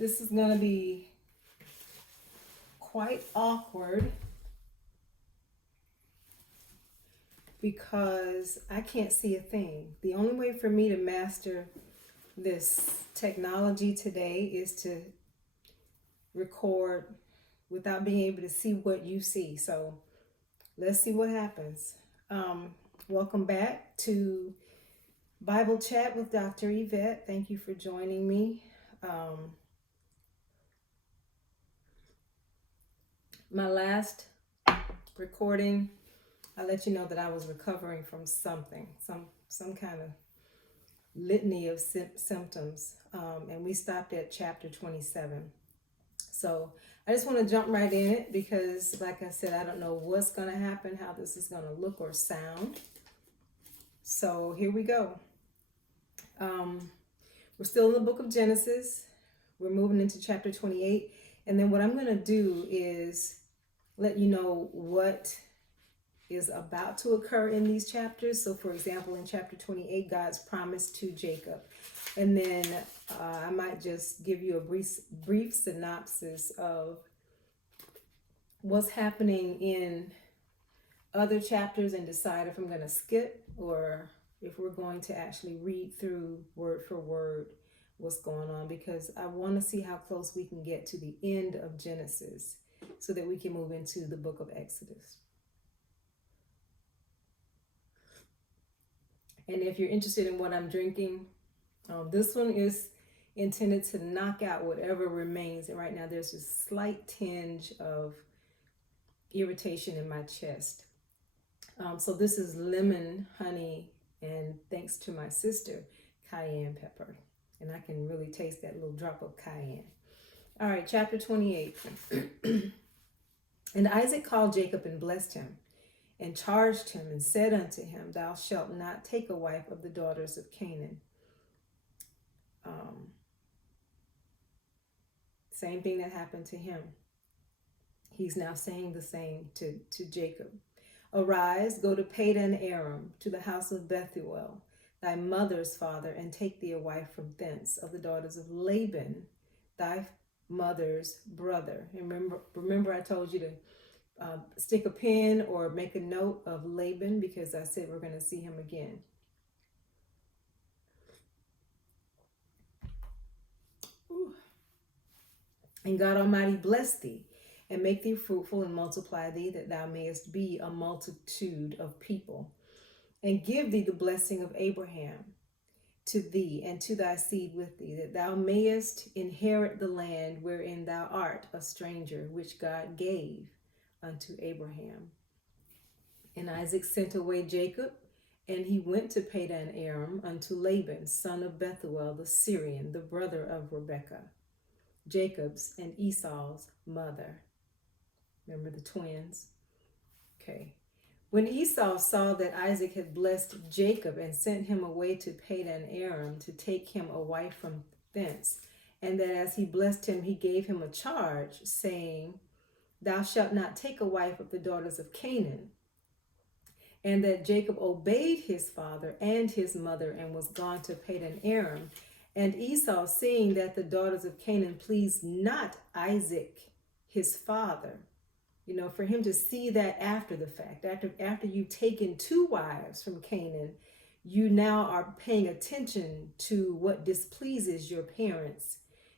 This is going to be quite awkward because I can't see a thing. The only way for me to master this technology today is to record without being able to see what you see. So let's see what happens. Welcome back to Bible Chat with Dr. Yvette. Thank you for joining me. My last recording, I let you know that I was recovering from something, some kind of litany of symptoms, and we stopped at chapter 27. So I just want to jump right in it because, like I said, I don't know what's going to happen, how this is going to look or sound. So here we go. We're still in the book of Genesis. We're moving into chapter 28. And then what I'm going to do is let you know what is about to occur in these chapters. So for example, in chapter 28, God's promise to Jacob. And then I might just give you a brief synopsis of what's happening in other chapters and decide if I'm going to skip or if we're going to actually read through word for word what's going on, because I want to see how close we can get to the end of Genesis so that we can move into the book of Exodus. And if you're interested in what I'm drinking, this one is intended to knock out whatever remains. And right now there's a slight tinge of irritation in my chest. So this is lemon, honey, and thanks to my sister, cayenne pepper. And I can really taste that little drop of cayenne. All right, chapter 28. And Isaac called Jacob and blessed him, and charged him, and said unto him, Thou shalt not take a wife of the daughters of Canaan. Same thing that happened to him. He's now saying the same to Jacob. Arise, go to Padan Aram, to the house of Bethuel, thy mother's father, and take thee a wife from thence of the daughters of Laban, thy mother's brother. And remember I told you to stick a pin or make a note of Laban, because I said we're going to see him again. Ooh. And God Almighty bless thee, and make thee fruitful, and multiply thee, that thou mayest be a multitude of people, and give thee the blessing of Abraham to thee and to thy seed with thee, that thou mayest inherit the land wherein thou art a stranger, which God gave unto Abraham. And Isaac sent away Jacob, and he went to Padan Aram unto Laban, son of Bethuel the Syrian, the brother of Rebekah, Jacob's and Esau's mother. Remember the twins? Okay. When Esau saw that Isaac had blessed Jacob and sent him away to Padan Aram to take him a wife from thence, and that as he blessed him, he gave him a charge, saying, Thou shalt not take a wife of the daughters of Canaan, and that Jacob obeyed his father and his mother and was gone to Padan Aram. And Esau, seeing that the daughters of Canaan pleased not Isaac, his father, for him to see that after the fact, after you've taken two wives from Canaan, you now are paying attention to what displeases your parents.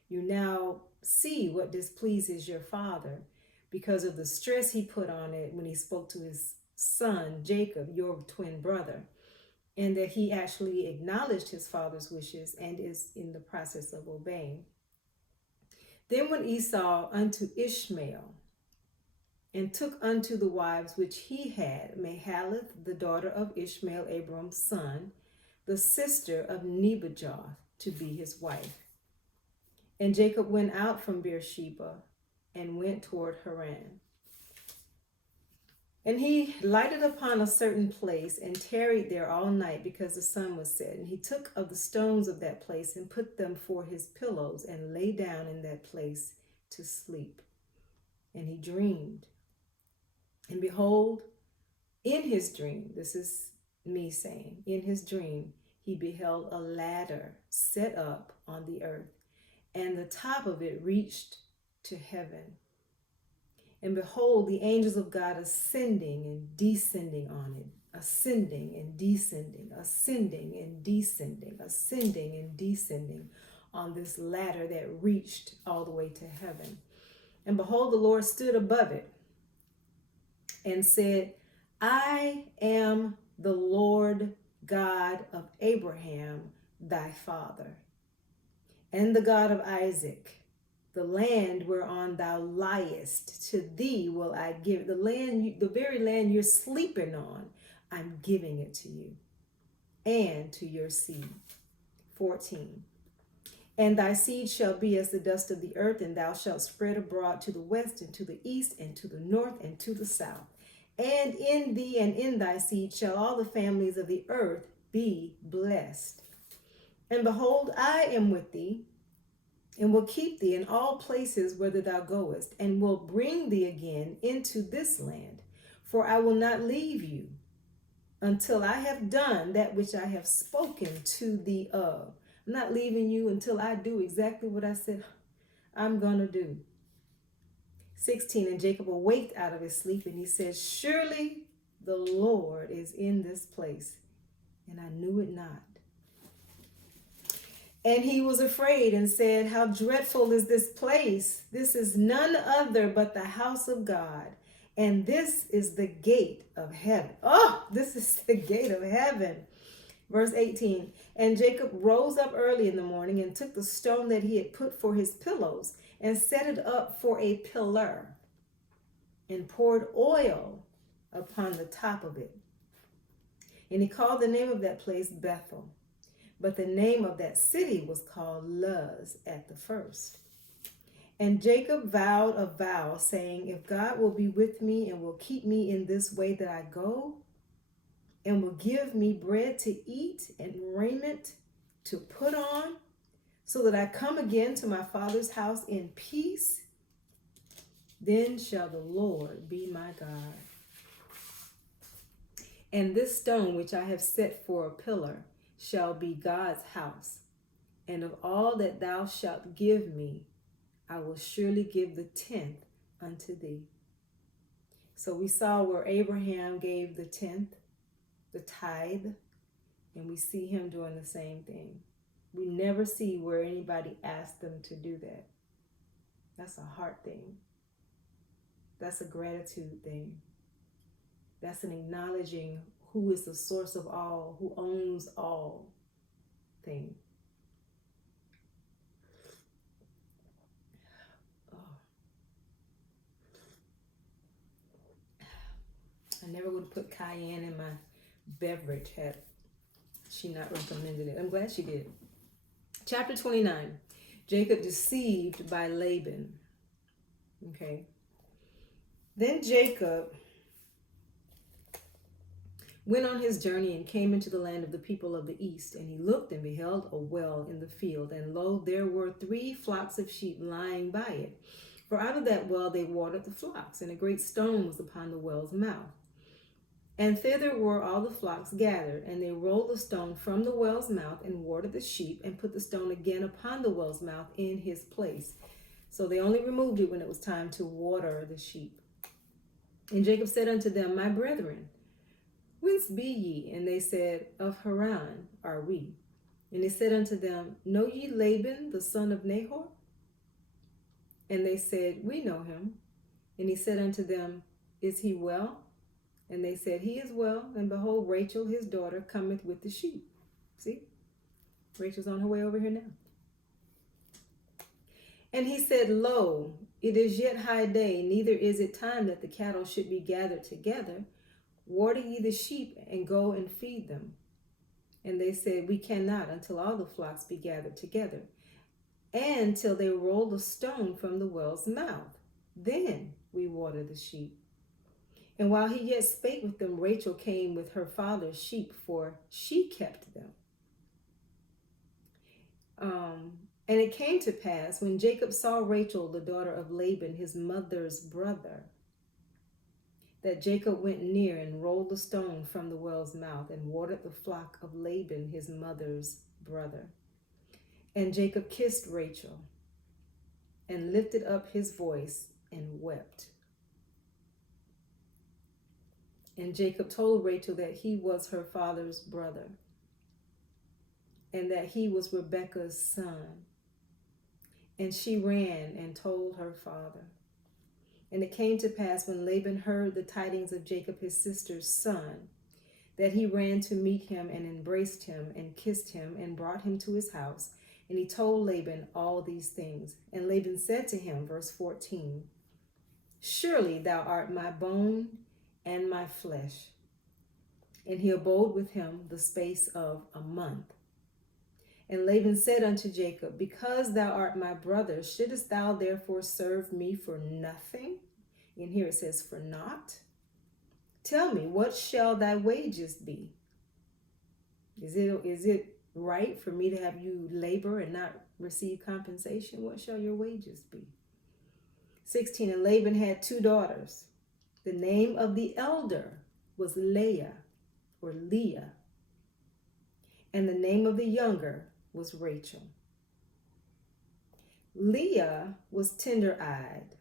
You now see what displeases your father because of the stress he put on it when he spoke to his son, Jacob, your twin brother, and that he actually acknowledged his father's wishes and is in the process of obeying. Then went Esau unto Ishmael, and took unto the wives which he had Mahalath, the daughter of Ishmael, Abram's son, the sister of Nebajoth, to be his wife. And Jacob went out from Beersheba and went toward Haran. And he lighted upon a certain place and tarried there all night, because the sun was set. And he took of the stones of that place and put them for his pillows, and lay down in that place to sleep. And he dreamed. And behold, in his dream, this is me saying, in his dream, he beheld a ladder set up on the earth, and the top of it reached to heaven. And behold, the angels of God ascending and descending on it, ascending and descending, ascending and descending, ascending and descending on this ladder that reached all the way to heaven. And behold, the Lord stood above it and said, I am the Lord God of Abraham, thy father, and the God of Isaac. The land whereon thou liest, to thee will I give. The land, the very land you're sleeping on, I'm giving it to you and to your seed. 14. And thy seed shall be as the dust of the earth, and thou shalt spread abroad to the west and to the east and to the north and to the south. And in thee and in thy seed shall all the families of the earth be blessed. And behold, I am with thee, and will keep thee in all places whither thou goest, and will bring thee again into this land. For I will not leave you until I have done that which I have spoken to thee of. I'm not leaving you until I do exactly what I said I'm going to do. 16, and Jacob awaked out of his sleep, and he said, surely the Lord is in this place, and I knew it not. And he was afraid and said, how dreadful is this place? This is none other but the house of God, and this is the gate of heaven. Oh, this is the gate of heaven. Verse 18, and Jacob rose up early in the morning and took the stone that he had put for his pillows and set it up for a pillar and poured oil upon the top of it. And he called the name of that place Bethel. But the name of that city was called Luz at the first. And Jacob vowed a vow, saying, if God will be with me and will keep me in this way that I go, and will give me bread to eat and raiment to put on, so that I come again to my father's house in peace, then shall the Lord be my God. And this stone which I have set for a pillar shall be God's house. And of all that thou shalt give me, I will surely give the 10th unto thee. So we saw where Abraham gave the 10th, the tithe, and we see him doing the same thing. We never see where anybody asked them to do that. That's a heart thing. That's a gratitude thing. That's an acknowledging who is the source of all, who owns all thing. Oh. I never would have put cayenne in my beverage had she not recommended it. I'm glad she did. Chapter 29, Jacob deceived by Laban. Okay. Then Jacob went on his journey and came into the land of the people of the east, and he looked and beheld a well in the field, and lo, there were 3 flocks of sheep lying by it. For out of that well they watered the flocks, and a great stone was upon the well's mouth. And thither were all the flocks gathered, and they rolled the stone from the well's mouth and watered the sheep, and put the stone again upon the well's mouth in his place. So they only removed it when it was time to water the sheep. And Jacob said unto them, my brethren, whence be ye? And they said, of Haran are we. And he said unto them, know ye Laban, the son of Nahor? And they said, we know him. And he said unto them, is he well? And they said, he is well. And behold, Rachel, his daughter, cometh with the sheep. See? Rachel's on her way over here now. And he said, lo, it is yet high day, neither is it time that the cattle should be gathered together. Water ye the sheep, and go and feed them. And they said, we cannot until all the flocks be gathered together, and till they roll the stone from the well's mouth. Then we water the sheep. And while he yet spake with them, Rachel came with her father's sheep, for she kept them. And it came to pass, when Jacob saw Rachel, the daughter of Laban, his mother's brother, that Jacob went near and rolled the stone from the well's mouth and watered the flock of Laban, his mother's brother. And Jacob kissed Rachel and lifted up his voice and wept. And Jacob told Rachel that he was her father's brother, and that he was Rebekah's son. And she ran and told her father. And it came to pass, when Laban heard the tidings of Jacob his sister's son, that he ran to meet him and embraced him and kissed him and brought him to his house. And he told Laban all these things. And Laban said to him, verse 14, "Surely thou art my bone and my flesh." And he abode with him the space of a month. And Laban said unto Jacob, "Because thou art my brother, shouldest thou therefore serve me for nothing?" And here it says, "for naught." Tell me, what shall thy wages be? Is it right for me to have you labor and not receive compensation? What shall your wages be? 16, and Laban had 2 daughters. The name of the elder was Leah, or Leah, and the name of the younger was Rachel. Leah was tender-eyed,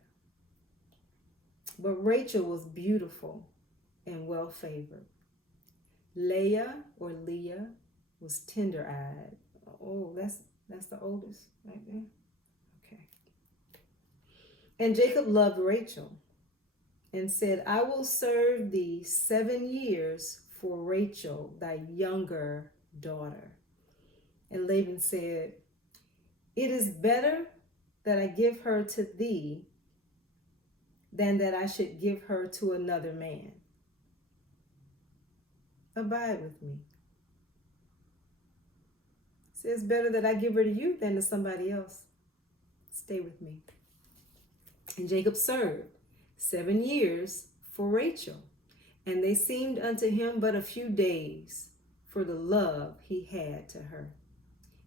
but Rachel was beautiful and well-favored. Leah, or Leah, was tender-eyed. Oh, that's the oldest right there. Okay. And Jacob loved Rachel and said, "I will serve thee 7 years for Rachel, thy younger daughter." And Laban said, "It is better that I give her to thee than that I should give her to another man. Abide with me." It says, better that I give her to you than to somebody else. Stay with me. And Jacob served 7 years for Rachel, and they seemed unto him but a few days, for the love he had to her.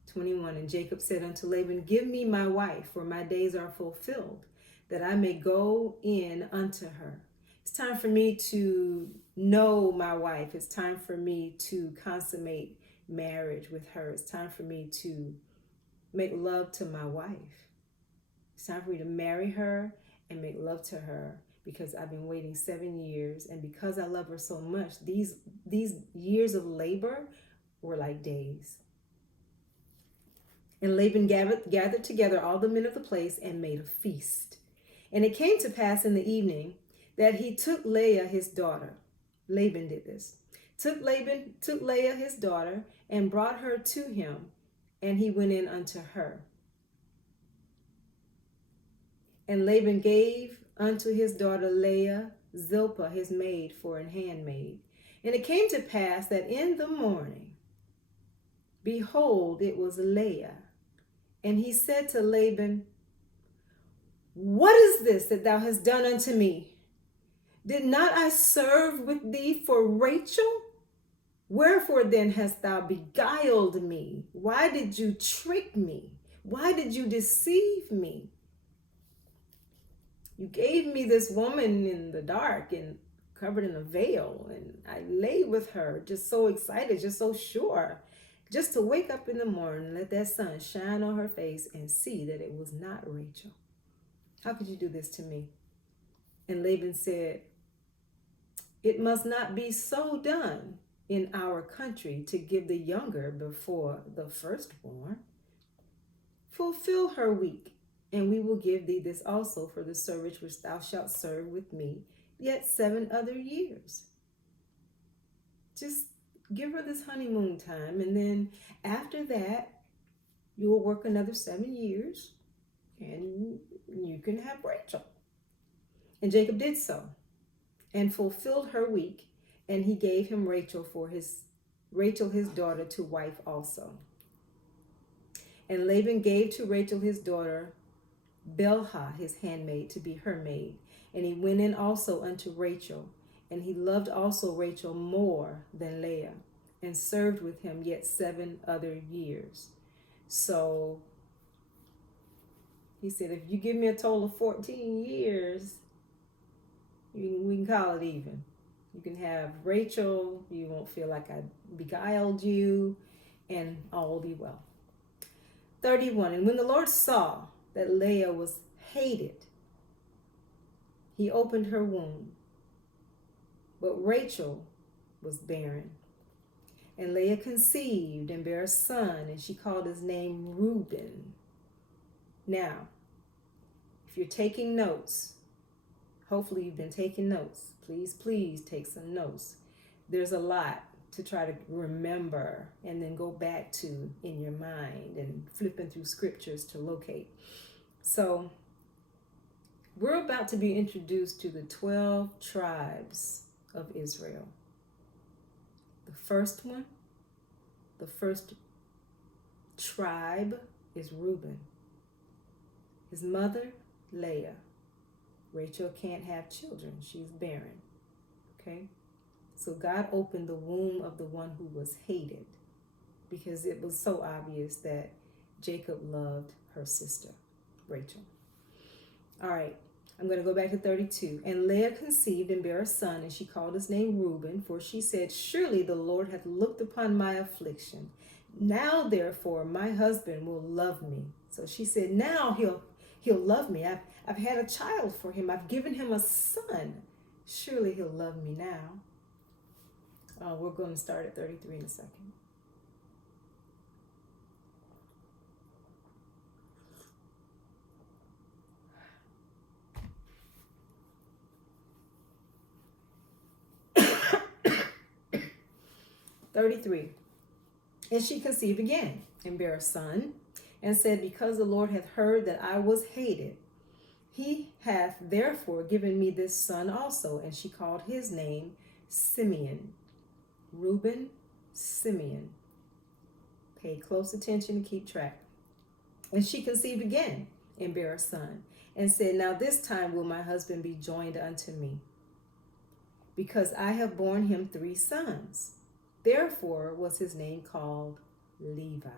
21, and Jacob said unto Laban, "Give me my wife, for my days are fulfilled, that I may go in unto her." It's time for me to know my wife. It's time for me to consummate marriage with her. It's time for me to make love to my wife. It's time for me to marry her and make love to her, because I've been waiting 7 years, and because I love her so much, these years of labor were like days. And Laban gathered together all the men of the place and made a feast. And it came to pass in the evening that he took Leah his daughter. Laban did this. Took Leah his daughter and brought her to him, and he went in unto her. And Laban gave unto his daughter Leah Zilpah his maid for an handmaid. And it came to pass that in the morning, behold, it was Leah. And he said to Laban, "What is this that thou hast done unto me? Did not I serve with thee for Rachel? Wherefore then hast thou beguiled me? Why did you trick me? Why did you deceive me? You gave me this woman in the dark and covered in a veil, and I lay with her, just so excited, just so sure, just to wake up in the morning and let that sun shine on her face and see that it was not Rachel. How could you do this to me?" And Laban said, "It must not be so done in our country to give the younger before the firstborn. Fulfill her week, and we will give thee this also for the service which thou shalt serve with me yet 7 other years." Just give her this honeymoon time, and then after that, you will work another 7 years, and you can have Rachel. And Jacob did so, and fulfilled her week, and he gave him Rachel his daughter to wife also. And Laban gave to Rachel his daughter Bilhah his handmaid to be her maid, and he went in also unto Rachel, and he loved also Rachel more than Leah, and served with him yet 7 other years. So he said, if you give me a total of 14 years, we can call it even. You can have Rachel, you won't feel like I beguiled you, and all will be well. 31, and when the Lord saw that Leah was hated. He opened her womb, but Rachel was barren. And Leah conceived and bare a son, and she called his name Reuben. Now, if you're taking notes, hopefully you've been taking notes. Please take some notes. There's a lot to try to remember and then go back to in your mind and flipping through scriptures to locate. So, we're about to be introduced to the 12 tribes of Israel. The first one, the first tribe is Reuben. His mother, Leah. Rachel can't have children. She's barren. Okay? So God opened the womb of the one who was hated because it was so obvious that Jacob loved her sister, Rachel. All right. I'm going to go back to 32. And Leah conceived and bare a son, and she called his name Reuben, for she said, surely the Lord hath looked upon my affliction. Now, therefore, my husband will love me. So she said, now he'll love me. I've had a child for him. I've given him a son. Surely he'll love me now. We're going to start at 33 in a second. And she conceived again, and bare a son, and said, because the Lord hath heard that I was hated, he hath therefore given me this son also. And she called his name Simeon. Reuben, Simeon. Pay close attention and keep track. And she conceived again, and bare a son, and said, now this time will my husband be joined unto me, because I have borne him 3 sons. Therefore was his name called Levi.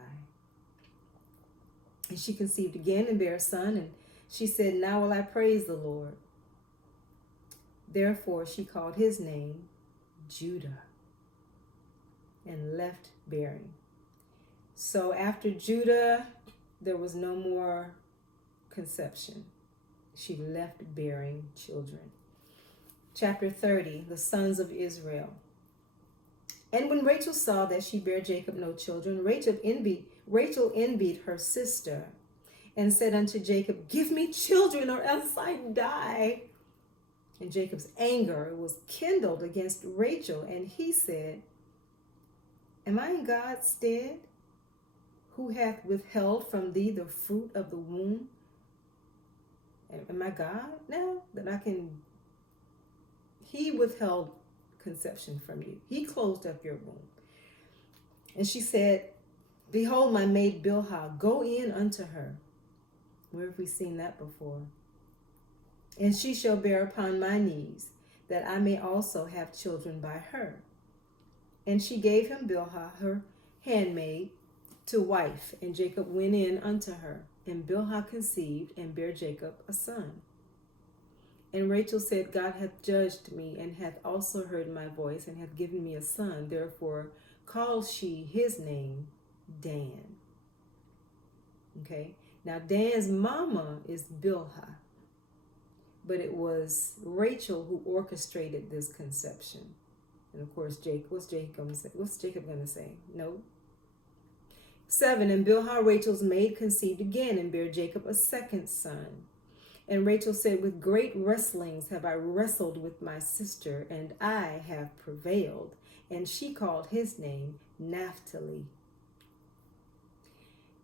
And she conceived again and bare a son, and she said, now will I praise the Lord. Therefore she called his name Judah, and left bearing. So after Judah, there was no more conception. She left bearing children. Chapter 30, the sons of Israel. And when Rachel saw that she bare Jacob no children, Rachel envied her sister, and said unto Jacob, give me children, or else I die. And Jacob's anger was kindled against Rachel, and he said, am I in God's stead, who hath withheld from thee the fruit of the womb? Am I God now that I can? He withheld conception from you. He closed up your womb. And she said, behold, my maid Bilhah, go in unto her. Where have we seen that before? And she shall bear upon my knees, that I may also have children by her. And she gave him Bilhah, her handmaid, to wife. And Jacob went in unto her. And Bilhah conceived and bare Jacob a son. And Rachel said, God hath judged me, and hath also heard my voice, and hath given me a son. Therefore called she his name Dan. Okay. Now Dan's mama is Bilhah. But it was Rachel who orchestrated this conception. And of course, what's Jacob going to say? No. 7, and Bilhah, Rachel's maid, conceived again, and bare Jacob a second son. And Rachel said, with great wrestlings have I wrestled with my sister, and I have prevailed. And she called his name Naphtali.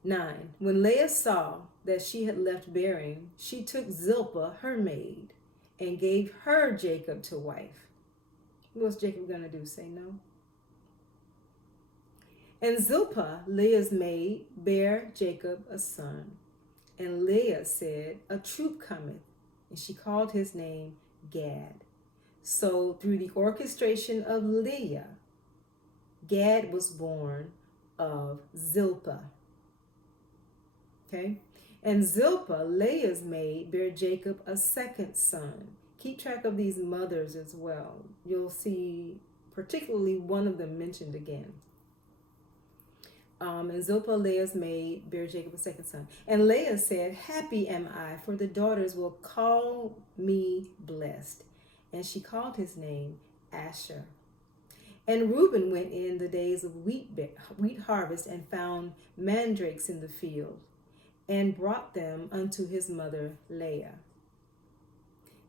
9, when Leah saw that she had left bearing, she took Zilpah, her maid, and gave her Jacob to wife. What's Jacob going to do? Say no? And Zilpah, Leah's maid, bare Jacob a son. And Leah said, a troop cometh. And she called his name Gad. So through the orchestration of Leah, Gad was born of Zilpah. Okay? And Zilpah, Leah's maid, bare Jacob a second son. Keep track of these mothers as well. You'll see particularly one of them mentioned again. And Zilpah, Leah's maid, bare Jacob a second son. And Leah said, happy am I, for the daughters will call me blessed. And she called his name Asher. And Reuben went in the days of wheat harvest and found mandrakes in the field, and brought them unto his mother Leah.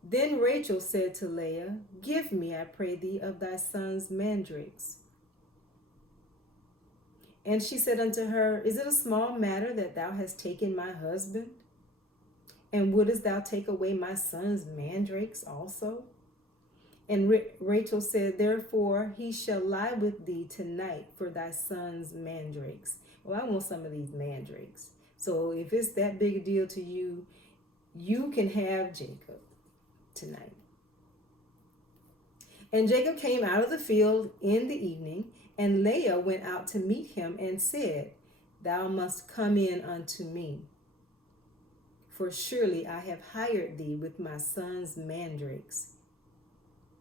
Then Rachel said to Leah, give me, I pray thee, of thy son's mandrakes. And she said unto her, is it a small matter that thou hast taken my husband? And wouldest thou take away my son's mandrakes also? And Rachel said, therefore he shall lie with thee tonight for thy son's mandrakes. Well, I want some of these mandrakes. So if it's that big a deal to you, you can have Jacob tonight. And Jacob came out of the field in the evening, and Leah went out to meet him and said, thou must come in unto me, for surely I have hired thee with my son's mandrakes.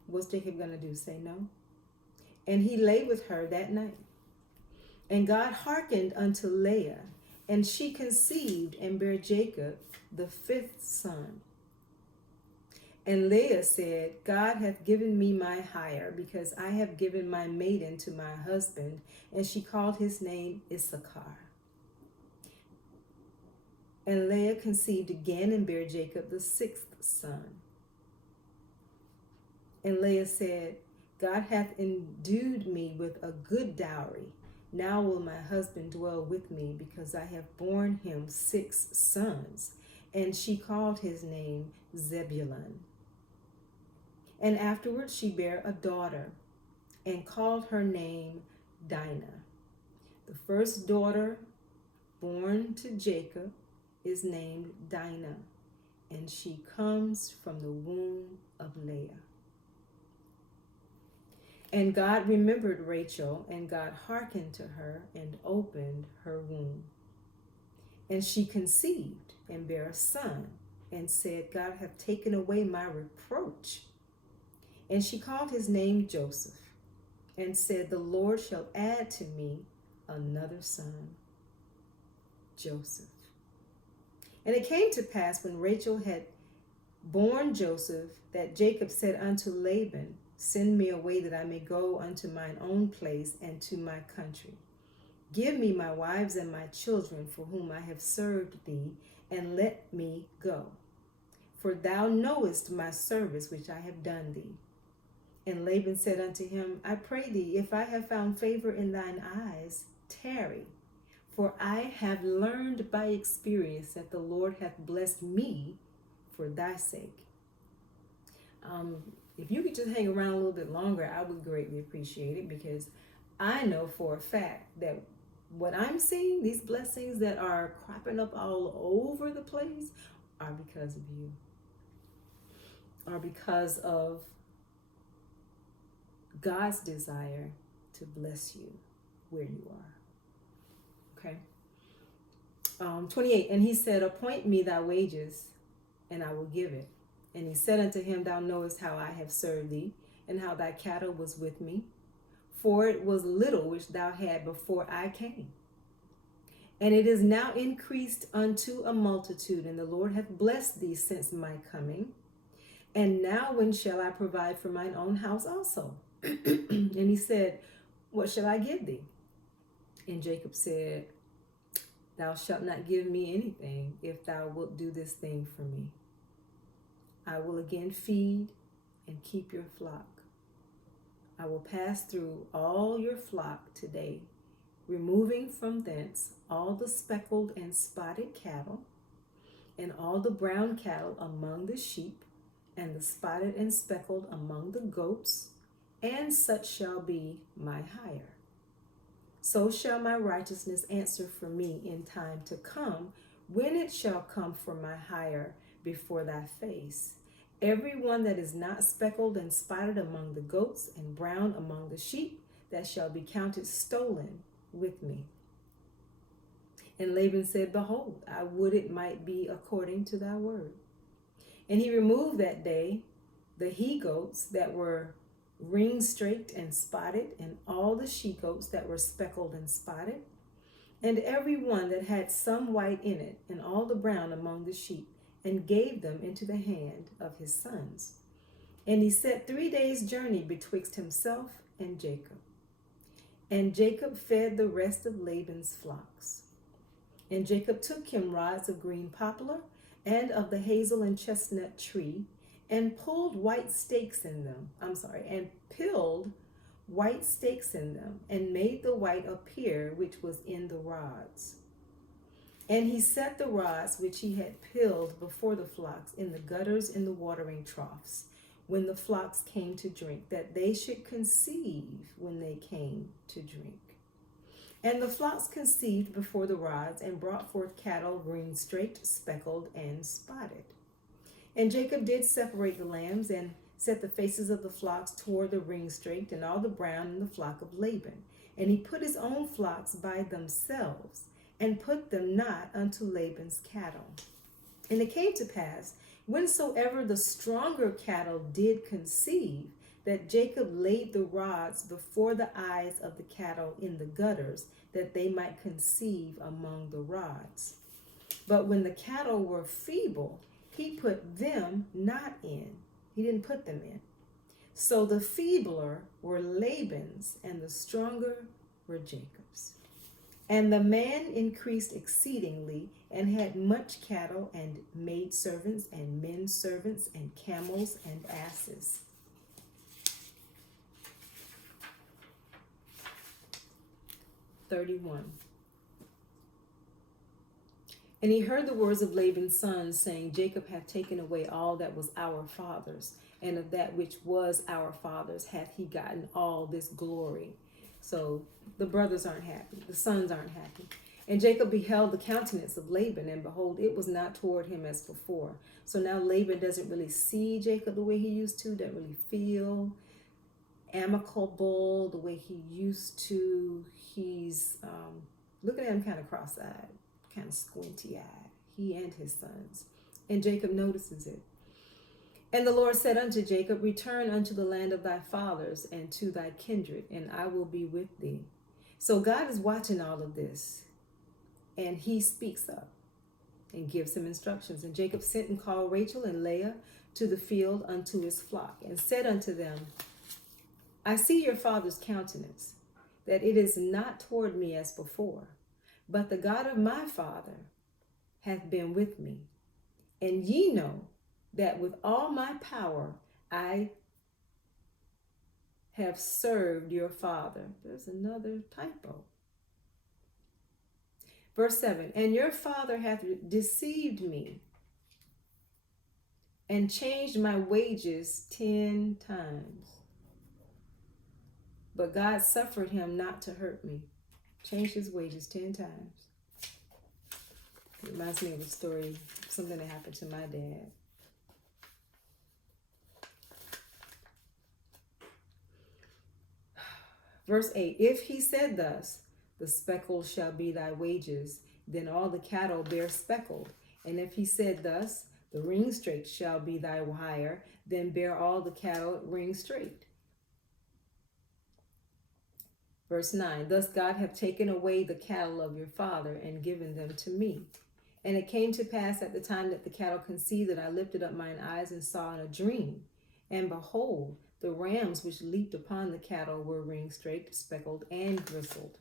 What's Jacob going to do? Say no? And he lay with her that night. And God hearkened unto Leah, and she conceived and bare Jacob the fifth son. And Leah said, God hath given me my hire, because I have given my maiden to my husband. And she called his name Issachar. And Leah conceived again and bare Jacob the sixth son. And Leah said, God hath endued me with a good dowry. Now will my husband dwell with me, because I have borne him 6 sons. And she called his name Zebulun. And afterwards she bare a daughter, and called her name Dinah. The first daughter born to Jacob is named Dinah, and she comes from the womb of Leah. And God remembered Rachel, and God hearkened to her and opened her womb. And she conceived and bare a son, and said, God hath taken away my reproach. And she called his name Joseph, and said, the Lord shall add to me another son, Joseph. And it came to pass, when Rachel had born Joseph, that Jacob said unto Laban, send me away, that I may go unto mine own place and to my country. Give me my wives and my children, for whom I have served thee, and let me go. For thou knowest my service which I have done thee. And Laban said unto him, I pray thee, if I have found favor in thine eyes, tarry. For I have learned by experience that the Lord hath blessed me for thy sake. If you could just hang around a little bit longer, I would greatly appreciate it, because I know for a fact that what I'm seeing, these blessings that are cropping up all over the place, are because of you, are because of God's desire to bless you where you are. Okay. 28, and he said, appoint me thy wages, and I will give it. And he said unto him, thou knowest how I have served thee, and how thy cattle was with me, for it was little which thou had before I came. And it is now increased unto a multitude, and the Lord hath blessed thee since my coming. And now when shall I provide for mine own house also? And he said, what shall I give thee? And Jacob said, thou shalt not give me anything, if thou wilt do this thing for me. I will again feed and keep your flock. I will pass through all your flock today, removing from thence all the speckled and spotted cattle, and all the brown cattle among the sheep, and the spotted and speckled among the goats, and such shall be my hire. So shall my righteousness answer for me in time to come, when it shall come for my hire before thy face. Every one that is not speckled and spotted among the goats, and brown among the sheep, that shall be counted stolen with me. And Laban said, behold, I would it might be according to thy word. And he removed that day the he-goats that were ring-straked and spotted, and all the she-goats that were speckled and spotted. and every one that had some white in it, and all the brown among the sheep, and gave them into the hand of his sons. And he set 3 days' journey betwixt himself and Jacob. And Jacob fed the rest of Laban's flocks. And Jacob took him rods of green poplar, and of the hazel and chestnut tree, and pulled white stakes in them. And pilled white stakes in them, and made the white appear which was in the rods. And he set the rods which he had pilled before the flocks in the gutters in the watering troughs, when the flocks came to drink, that they should conceive when they came to drink. And the flocks conceived before the rods, and brought forth cattle green straight, speckled, and spotted. And Jacob did separate the lambs, and set the faces of the flocks toward the ring straight, and all the brown in the flock of Laban. And he put his own flocks by themselves, and put them not unto Laban's cattle. And it came to pass, whensoever the stronger cattle did conceive, that Jacob laid the rods before the eyes of the cattle in the gutters, that they might conceive among the rods. But when the cattle were feeble, he put them not in. He didn't put them in. So the feebler were Laban's, and the stronger were Jacob's. And the man increased exceedingly, and had much cattle, and maidservants, and men servants, and camels, and asses. And he heard the words of Laban's sons, saying, Jacob hath taken away all that was our father's, and of that which was our father's hath he gotten all this glory. So the brothers aren't happy, the sons aren't happy. And Jacob beheld the countenance of Laban, and behold, it was not toward him as before. So now Laban doesn't really see Jacob the way he used to, doesn't really feel amicable the way he used to. He's looking at him kind of cross-eyed, kind of squinty-eyed, he and his sons. And Jacob notices it. And the Lord said unto Jacob, return unto the land of thy fathers and to thy kindred, and I will be with thee. So God is watching all of this, and he speaks up and gives him instructions. And Jacob sent and called Rachel and Leah to the field unto his flock, and said unto them, I see your father's countenance, that it is not toward me as before, but the God of my father hath been with me. And ye know that with all my power I have served your father. There's another typo. Verse 7, and your father hath deceived me, and changed my wages 10 times. But God suffered him not to hurt me. Changed his wages 10 times. It reminds me of a story, something that happened to my dad. Verse 8, if he said thus, the speckled shall be thy wages, then all the cattle bear speckled. And if he said thus, the ring straight shall be thy hire, then bear all the cattle ring straight. Verse 9, thus God hath taken away the cattle of your father, and given them to me. And it came to pass at the time that the cattle conceived, that I lifted up mine eyes and saw in a dream. And behold, the rams which leaped upon the cattle were ring straight, speckled, and gristled.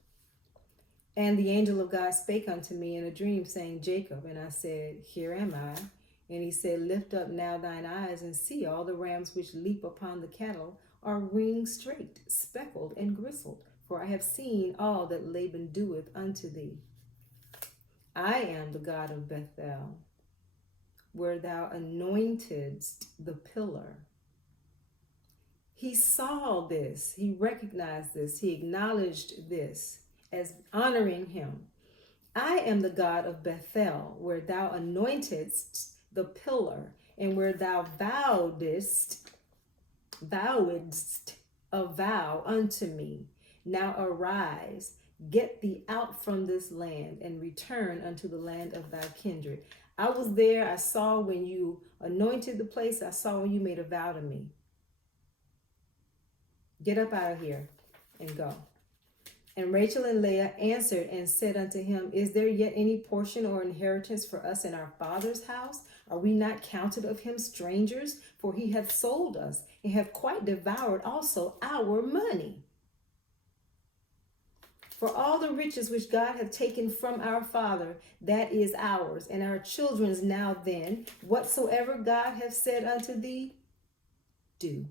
And the angel of God spake unto me in a dream, saying, Jacob. And I said, here am I. And he said, lift up now thine eyes, and see, all the rams which leap upon the cattle are ring straight, speckled, and gristled. For I have seen all that Laban doeth unto thee. I am the God of Bethel, where thou anointedst the pillar. He saw this, he recognized this, he acknowledged this as honoring him. I am the God of Bethel, where thou anointedst the pillar, and where thou vowedst a vow unto me. Now arise, get thee out from this land, and return unto the land of thy kindred. I was there, I saw when you anointed the place, I saw when you made a vow to me. Get up out of here and go. And Rachel and Leah answered and said unto him, Is there yet any portion or inheritance for us in our father's house? Are we not counted of him strangers? For he hath sold us, and hath quite devoured also our money. For all the riches which God hath taken from our father, that is ours, and our children's. Now then, whatsoever God hath said unto thee, do.